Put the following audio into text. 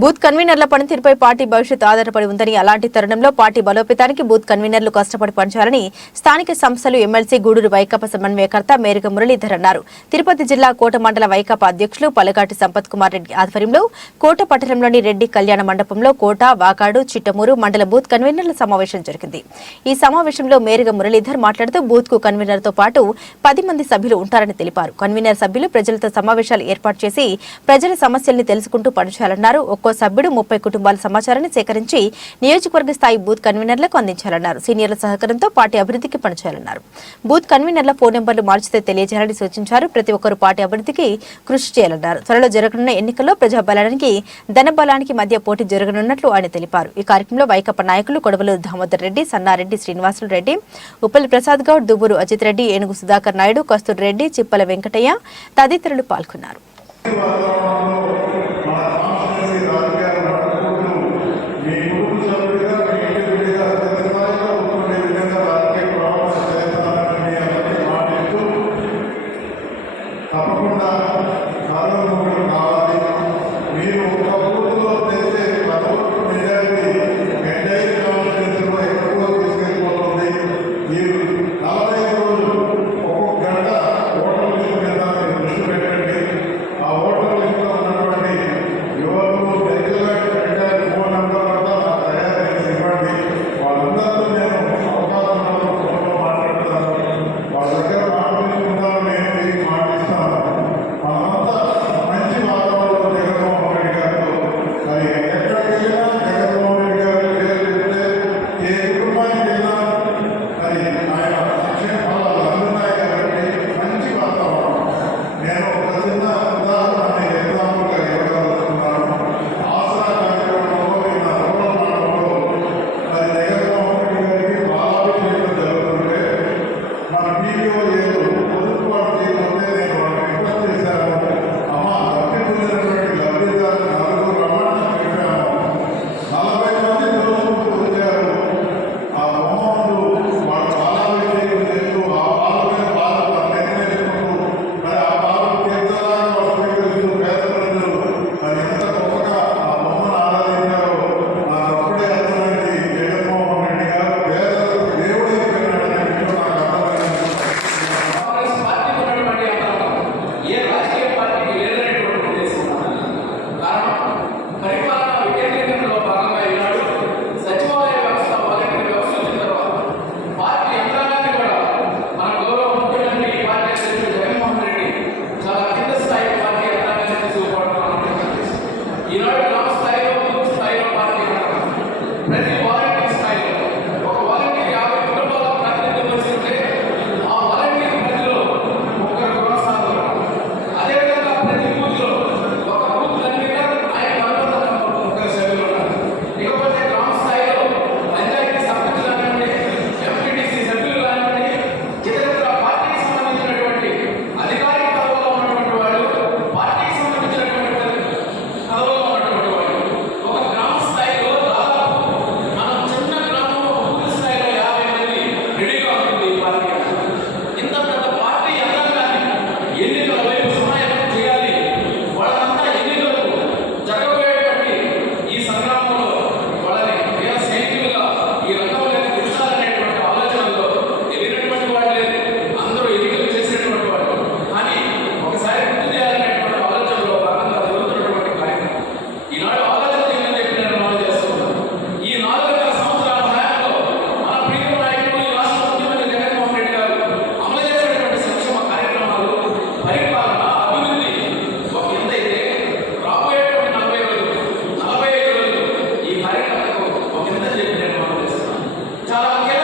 Booth కన్వీనర్ల పనితీరుపై party భవిష్యత్ ఆధారపడి ఉందని అలాంటి తరుణంలో పార్టీ బలోపేతానికి బూత్ కన్వీనర్లు కష్టపడి పనిచేయాలని స్థానిక సంస్థలు ఎమ్మెల్సీ గూడూరు వైకాపా సమన్వయకర్త మేరక మురళీధర్ అన్నారు. తిరుపతి జిల్లా కోట మండల వైకాపా అధ్యక్షులు పలగాటి సంపత్ కుమార్ రెడ్డి ఆధ్వర్యంలో కోట పట్టణంలోని రెడ్డి కళ్యాణ మండపంలో కోట వాకాడు చిట్టమూరు మండల బూత్ కన్వీనర్ల సమావేశం జరిగింది. ఈ సమావేశంలో మేరగ మురళీధర్ మాట్లాడుతూ బూత్కు కన్వీనర్తో పాటు పది మంది సభ్యులు ఉంటారని తెలిపారు. కన్వీనర్ సభ్యులు ప్రజలతో సమావేశాలు ఏర్పాటు చేసి ప్రజల సమస్యల్ని తెలుసుకుంటూ పనిచేయాలన్నారు. ఒక్కో సభ్యుడు ముప్పై కుటుంబాల సమాచారాన్ని సేకరించి నియోజకవర్గ స్థాయి బూత్ కన్వీనర్లకు అందించాలన్నారు. సీనియర్ల సహకారంతో పార్టీ అభివృద్ధికి పనిచేయాలన్నారు. బూత్ కన్వీనర్ల ఫోన్ నెంబర్లు మార్చితే తెలియజేయాలని సూచించారు. ప్రతి ఒక్కరు పార్టీ అభివృద్ధికి కృషి చేయాలన్నారు. త్వరలో జరగనున్న ఎన్నికల్లో ప్రజాబలానికి ధనబలానికి మధ్య పోటీ జరగనున్నట్లు ఆయన తెలిపారు. ఈ కార్యక్రమంలో వైకప్ప నాయకులు కొడవలు దామోదర్ రెడ్డి సన్నారెడ్డి శ్రీనివాసులు రెడ్డి ఉప్పల్ ప్రసాద్ గౌడ్ దువ్వూరు అజిత్ రెడ్డి ఏనుగు సుధాకర్ నాయుడు కస్తూర్ రెడ్డి చిప్పల వెంకటయ్య తదితరులు పాల్గొన్నారు. Amen. 살아가는 게